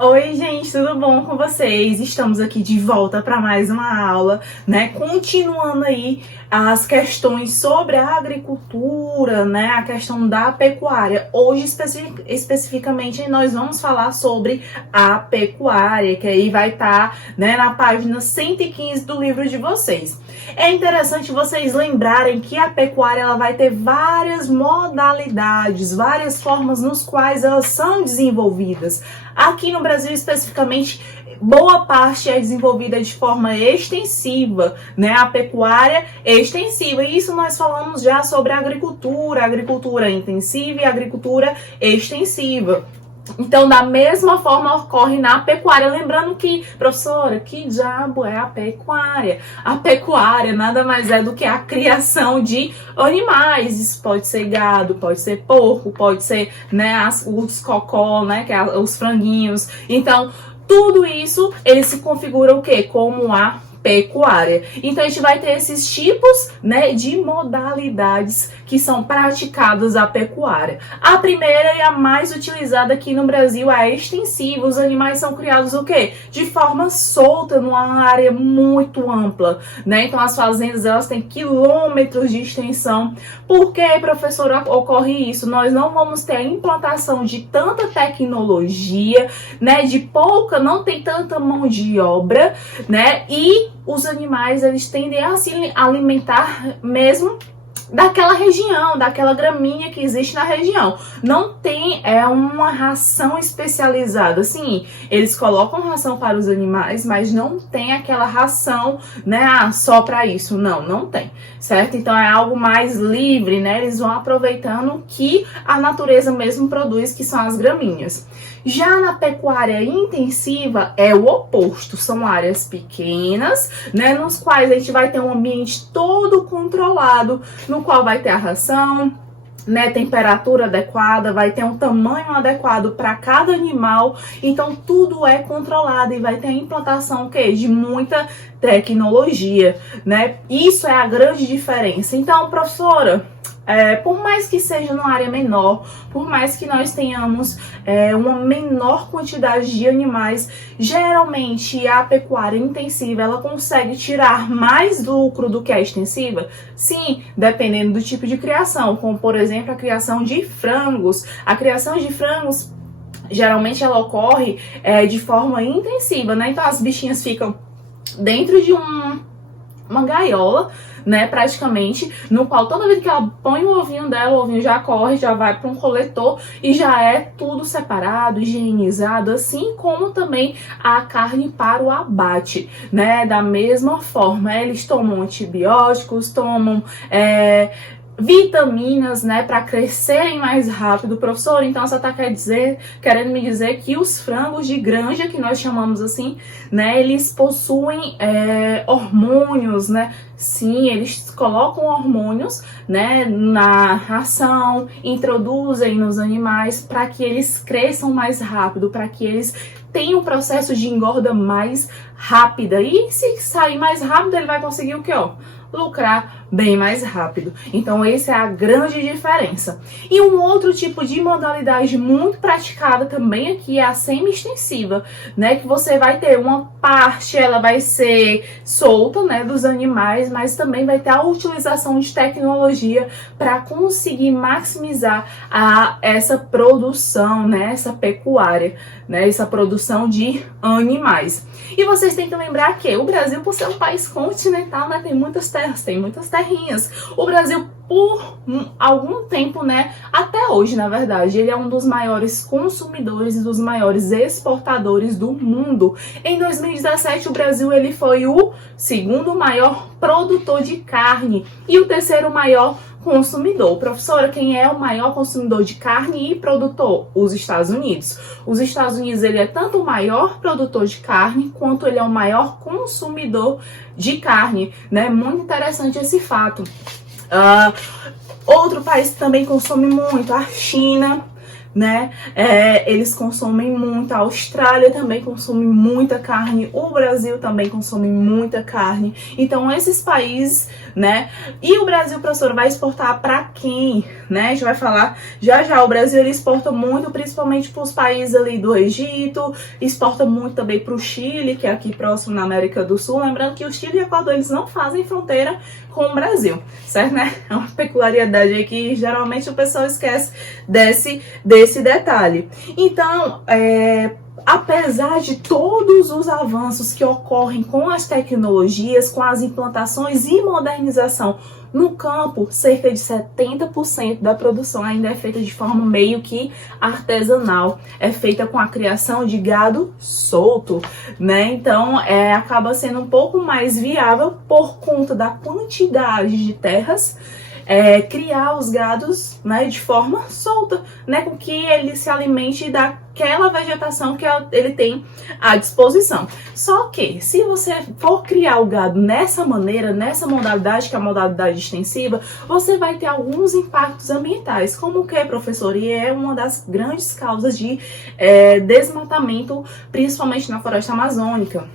Oi, gente, tudo bom com vocês? Estamos aqui de volta para mais uma aula, né? Continuando aí as questões sobre a agricultura, né? A questão da pecuária. Hoje, especificamente, nós vamos falar sobre a pecuária, que aí vai estar, né, na página 115 do livro de vocês. É interessante vocês lembrarem que a pecuária ela vai ter várias modalidades, várias formas nos quais elas são desenvolvidas. Aqui no Brasil, especificamente, boa parte é desenvolvida de forma extensiva, né? A pecuária extensiva. E isso nós falamos já sobre a agricultura intensiva e agricultura extensiva. Então, da mesma forma ocorre na pecuária. Lembrando que, professora, que diabo é a pecuária? A pecuária nada mais é do que a criação de animais. Isso pode ser gado, pode ser porco, pode ser, né, os cocó, né, que é os franguinhos. Então, tudo isso, ele se configura o quê? Como a pecuária. Então, a gente vai ter esses tipos, né, de modalidades que são praticadas a pecuária. A primeira e a mais utilizada aqui no Brasil é a extensiva. Os animais são criados o quê? De forma solta, numa área muito ampla, né? Então, as fazendas, elas têm quilômetros de extensão. Por que, professora, ocorre isso? Nós não vamos ter a implantação de tanta tecnologia, né? Não tem tanta mão de obra, né? E os animais, eles tendem a se alimentar mesmo daquela região, daquela graminha que existe na região. Não tem uma ração especializada. Sim, eles colocam ração para os animais, mas não tem aquela ração, né, só para isso. Não tem, certo? Então é algo mais livre, né? Eles vão aproveitando o que a natureza mesmo produz, que são as graminhas. Já na pecuária intensiva é o oposto, são áreas pequenas, né, nos quais a gente vai ter um ambiente todo controlado, no qual vai ter a ração, né, temperatura adequada, vai ter um tamanho adequado para cada animal, então tudo é controlado e vai ter a implantação o quê? De muita tecnologia, né? Isso é a grande diferença. Então, professora, por mais que seja numa área menor, por mais que nós tenhamos uma menor quantidade de animais, geralmente a pecuária intensiva ela consegue tirar mais lucro do que a extensiva? Sim, dependendo do tipo de criação, como por exemplo a criação de frangos. A criação de frangos geralmente ela ocorre de forma intensiva, né? Então as bichinhas ficam dentro de uma gaiola, né, praticamente, no qual toda vez que ela põe o ovinho dela, o ovinho já corre, já vai para um coletor e já é tudo separado, higienizado, assim como também a carne para o abate, né, da mesma forma, eles tomam antibióticos, tomam vitaminas, né, para crescerem mais rápido, professor. Então você tá querendo me dizer que os frangos de granja, que nós chamamos assim, né, eles possuem hormônios, né? Sim, eles colocam hormônios, né, na ração, introduzem nos animais para que eles cresçam mais rápido, para que eles tenham um processo de engorda mais rápida. E se sair mais rápido, ele vai conseguir o quê, ó? Lucrar bem mais rápido. Então essa é a grande diferença. E um outro tipo de modalidade muito praticada também aqui é a semi-extensiva, né, que você vai ter uma parte, ela vai ser solta, né, dos animais, mas também vai ter a utilização de tecnologia para conseguir maximizar essa produção, né, essa pecuária, né, essa produção de animais. E vocês têm que lembrar que o Brasil, por ser um país continental, né, tem muitas terrinhas. O Brasil, por algum tempo, né, até hoje, na verdade, ele é um dos maiores consumidores e dos maiores exportadores do mundo. Em 2017, o Brasil ele foi o segundo maior produtor de carne e o terceiro maior consumidor. Professora, quem é o maior consumidor de carne e produtor? Os Estados Unidos. Os Estados Unidos ele é tanto o maior produtor de carne quanto ele é o maior consumidor de carne, né? Muito interessante esse fato. Outro país que também consome muito, a China, né? Eles consomem muito, a Austrália também consome muita carne, o Brasil também consome muita carne. Então esses países, né? E o Brasil, professor, vai exportar para quem, né? A gente vai falar já já. O Brasil ele exporta muito, principalmente para os países ali do Egito, exporta muito também para o Chile, que é aqui próximo na América do Sul. Lembrando que o Chile e o Equador eles não fazem fronteira com o Brasil, certo, né? É uma peculiaridade aí que geralmente o pessoal esquece desse detalhe. Então, apesar de todos os avanços que ocorrem com as tecnologias, com as implantações e modernização no campo, cerca de 70% da produção ainda é feita de forma meio que artesanal, é feita com a criação de gado solto, né? Então, acaba sendo um pouco mais viável por conta da quantidade de terras, criar os gados, né, de forma solta, né, com que ele se alimente daquela vegetação que ele tem à disposição. Só que, se você for criar o gado nessa maneira, nessa modalidade, que é a modalidade extensiva, você vai ter alguns impactos ambientais. Como o que, professor? E é uma das grandes causas de desmatamento, principalmente na floresta amazônica.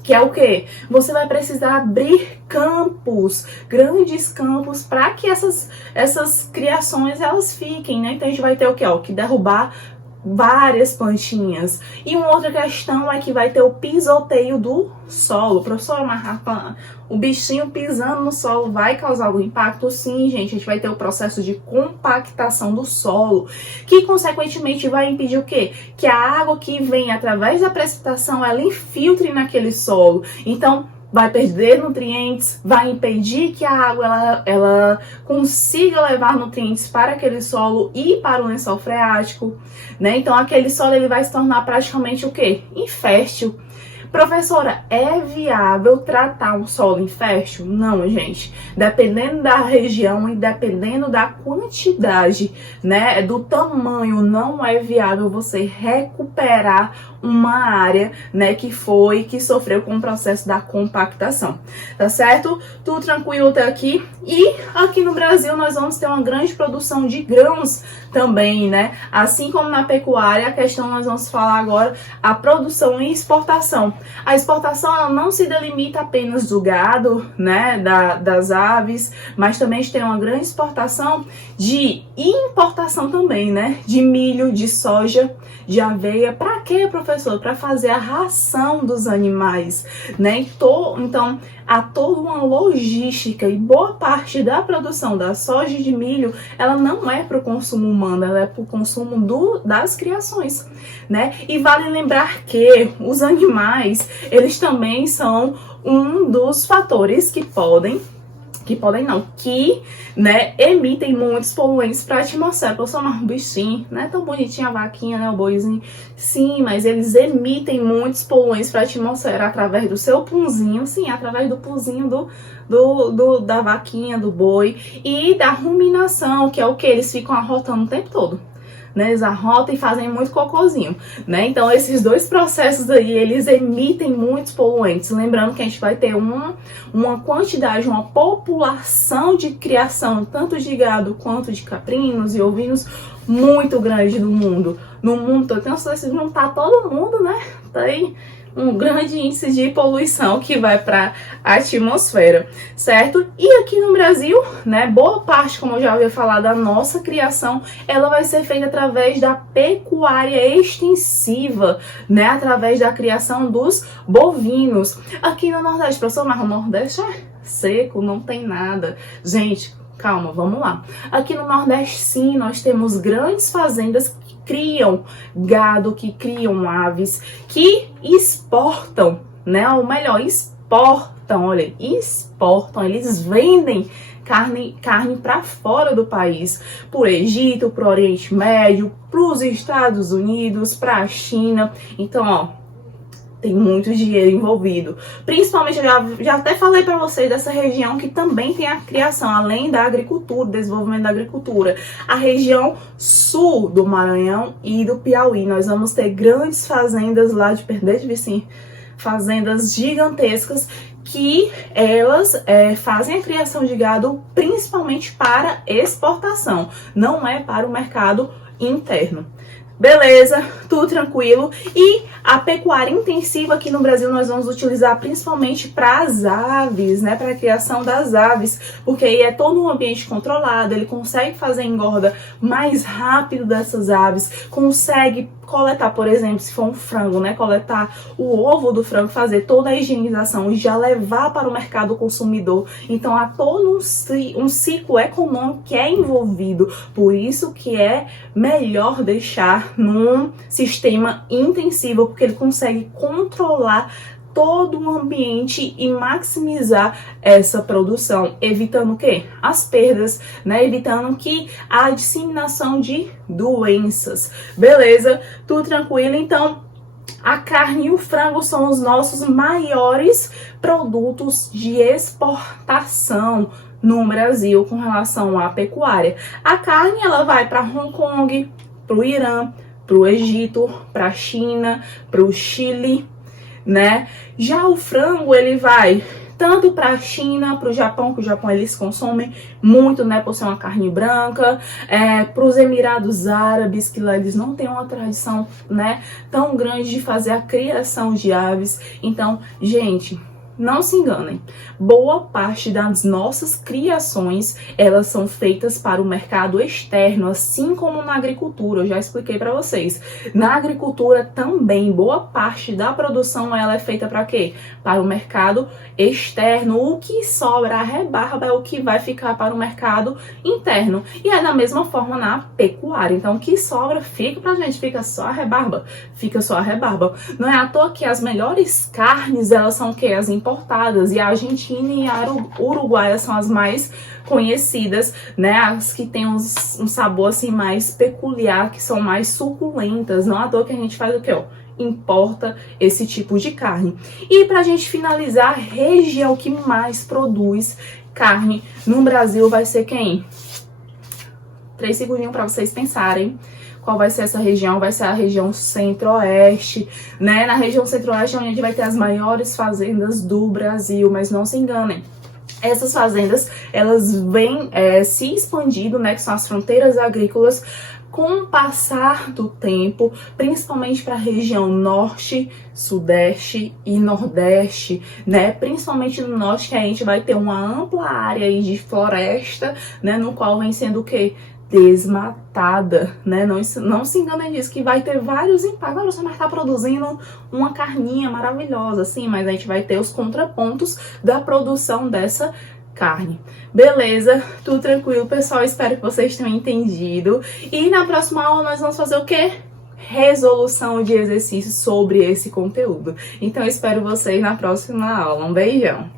Que é o quê? Você vai precisar abrir campos, grandes campos, para que essas criações elas fiquem, né? Então a gente vai ter o quê? Que derrubar várias plantinhas. E uma outra questão é que vai ter o pisoteio do solo. Professor, o bichinho pisando no solo vai causar algum impacto? Sim, gente. A gente vai ter o processo de compactação do solo, que consequentemente vai impedir o quê? Que a água que vem através da precipitação, ela infiltre naquele solo. Então, vai perder nutrientes, vai impedir que a água ela consiga levar nutrientes para aquele solo e para o lençol freático, né? Então aquele solo ele vai se tornar praticamente o quê? Infértil. Professora, é viável tratar um solo infértil? Não, gente. Dependendo da região e dependendo da quantidade, né, do tamanho, não é viável você recuperar uma área, né, que sofreu com o processo da compactação. Tá certo? Tudo tranquilo até aqui? E aqui no Brasil nós vamos ter uma grande produção de grãos também, né? Assim como na pecuária, a questão nós vamos falar agora a produção e exportação. A exportação ela não se delimita apenas do gado, né, das aves, mas também a gente tem uma grande exportação de importação também, né, de milho, de soja, de aveia. Para quê, professor? Para fazer a ração dos animais, né? Então, há toda uma logística e boa parte da produção da soja e de milho, ela não é para o consumo humano, ela é para o consumo das criações, né? E vale lembrar que os animais, eles também são um dos fatores que né, emitem muitos poluentes para a atmosfera. Pessoal, mas um bichinho, não é tão bonitinho a vaquinha, né, o boizinho? Sim, mas eles emitem muitos poluentes para a atmosfera através do seu punzinho, sim, através do punzinho da vaquinha, do boi, e da ruminação, que é o que eles ficam arrotando o tempo todo. Né, eles arrotam e fazem muito cocôzinho, né? Então esses dois processos aí, eles emitem muitos poluentes. Lembrando que a gente vai ter uma quantidade, uma população de criação, tanto de gado quanto de caprinos e ovinos, muito grande no mundo. No mundo, então se juntar todo mundo, né? Tá aí um grande índice de poluição que vai para a atmosfera, certo? E aqui no Brasil, né, boa parte, como eu já havia falado, da nossa criação, ela vai ser feita através da pecuária extensiva, né, através da criação dos bovinos. Aqui no Nordeste, professor, mas o Nordeste é seco, não tem nada. Gente, calma, vamos lá. Aqui no Nordeste, sim, nós temos grandes fazendas que criam gado, que criam aves, que exportam, né? Ou melhor, exportam, eles vendem carne para fora do país, por Egito, para o Oriente Médio, para os Estados Unidos, para a China. Então, ó, tem muito dinheiro envolvido. Principalmente, eu já até falei para vocês dessa região que também tem a criação, além da agricultura, desenvolvimento da agricultura. A região sul do Maranhão e do Piauí. Nós vamos ter grandes fazendas lá de Perdete Vicim, fazendas gigantescas que elas fazem a criação de gado principalmente para exportação, não é para o mercado interno. Beleza, tudo tranquilo. E a pecuária intensiva aqui no Brasil nós vamos utilizar principalmente para as aves, né? Para a criação das aves, porque aí é todo um ambiente controlado, ele consegue fazer a engorda mais rápido dessas aves, consegue coletar, por exemplo, se for um frango, né? Coletar o ovo do frango, fazer toda a higienização e já levar para o mercado consumidor. Então há todo um ciclo econômico que é envolvido. Por isso que é melhor deixar num sistema intensivo, porque ele consegue controlar todo o ambiente e maximizar essa produção, evitando o quê? As perdas, né? Evitando que a disseminação de doenças. Beleza? Tudo tranquilo? Então, a carne e o frango são os nossos maiores produtos de exportação no Brasil com relação à pecuária. A carne, ela vai para Hong Kong, para o Irã, para o Egito, para a China, para o Chile, né? Já o frango, ele vai tanto para a China, para o Japão, que o Japão eles consomem muito, né, por ser uma carne branca, para os Emirados Árabes, que lá eles não têm uma tradição, né, tão grande de fazer a criação de aves. Então, gente, não se enganem, boa parte das nossas criações, elas são feitas para o mercado externo, assim como na agricultura, eu já expliquei para vocês. Na agricultura também, boa parte da produção, ela é feita para quê? Para o mercado externo. O que sobra, a rebarba, é o que vai ficar para o mercado interno. E é da mesma forma na pecuária. Então, o que sobra, fica pra gente, fica só a rebarba. Fica só a rebarba. Não é à toa que as melhores carnes, elas são o quê? As importadas, e a Argentina e a Uruguai são as mais conhecidas, né? As que têm um sabor assim mais peculiar, que são mais suculentas. Não é à toa que a gente faz o quê? Ó, importa esse tipo de carne. E pra gente finalizar, a região que mais produz carne no Brasil vai ser quem? 3 segundinhos para vocês pensarem. Qual vai ser essa região? Vai ser a região centro-oeste, né? Na região centro-oeste é onde a gente vai ter as maiores fazendas do Brasil, mas não se enganem. Essas fazendas, elas vêm se expandindo, né? Que são as fronteiras agrícolas, com o passar do tempo, principalmente para a região norte, sudeste e nordeste, né? Principalmente no norte, que a gente vai ter uma ampla área aí de floresta, né? No qual vem sendo o quê? Desmatada, né? Não se enganem disso, que vai ter vários impactos. Você vai estar produzindo uma carninha maravilhosa, assim, mas a gente vai ter os contrapontos da produção dessa carne. Beleza? Tudo tranquilo, pessoal? Espero que vocês tenham entendido. E na próxima aula nós vamos fazer o quê? Resolução de exercícios sobre esse conteúdo. Então, eu espero vocês na próxima aula. Um beijão!